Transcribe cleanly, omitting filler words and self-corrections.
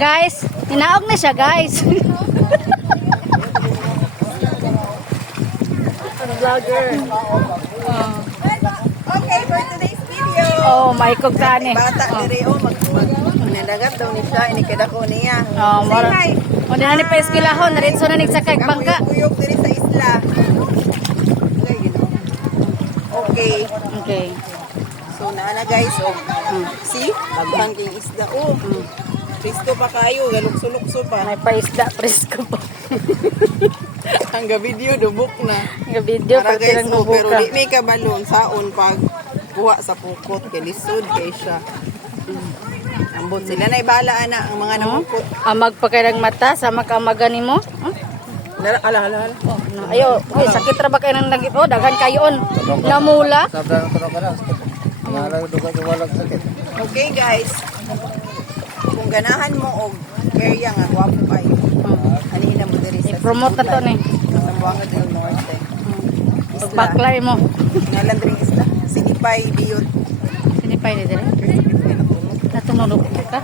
Guys, hinaog na siya, guys. Vlogger. Okay, for today's video. Oh, may kugtani. Bata diri mananagat daw ni siya inikada ko niya. Oh, mora. O na ni pa eskwelahon, diretso na nagsakay bangka. Kuyog diri sa isla. Okay. Okay. So naana guys, oh. See? Daghan king isda. Oh. Presko pa kayo, galukso-lukso pa. May paisda presko po. Hangga video dubok na. Nga video Para pag guys, kirang oh, pero mabuka. di may kabalon saon pag buha sa pukot kay lisod kay siya. Ambot sila na ibala ana ang mga namukot. Amag pa kayang mata sa makamagani mo. Ala. Oh, no. Ayo, oy, sakit ra ba kayo nang nagit? Oh, daghan kayon. Namula. Sabda ng tulong ka na. Nangalang duga sa walang sakit. Okay guys. Kung ganahan mo og area nga gwapo kayo. Anihin na mo diri sa I-promote na to ni. sa Buanga del Norte. Pagbaklay mo. Ngalan diri isla. Sinipay Biyot. Sinipay ni dire. Natulog ka.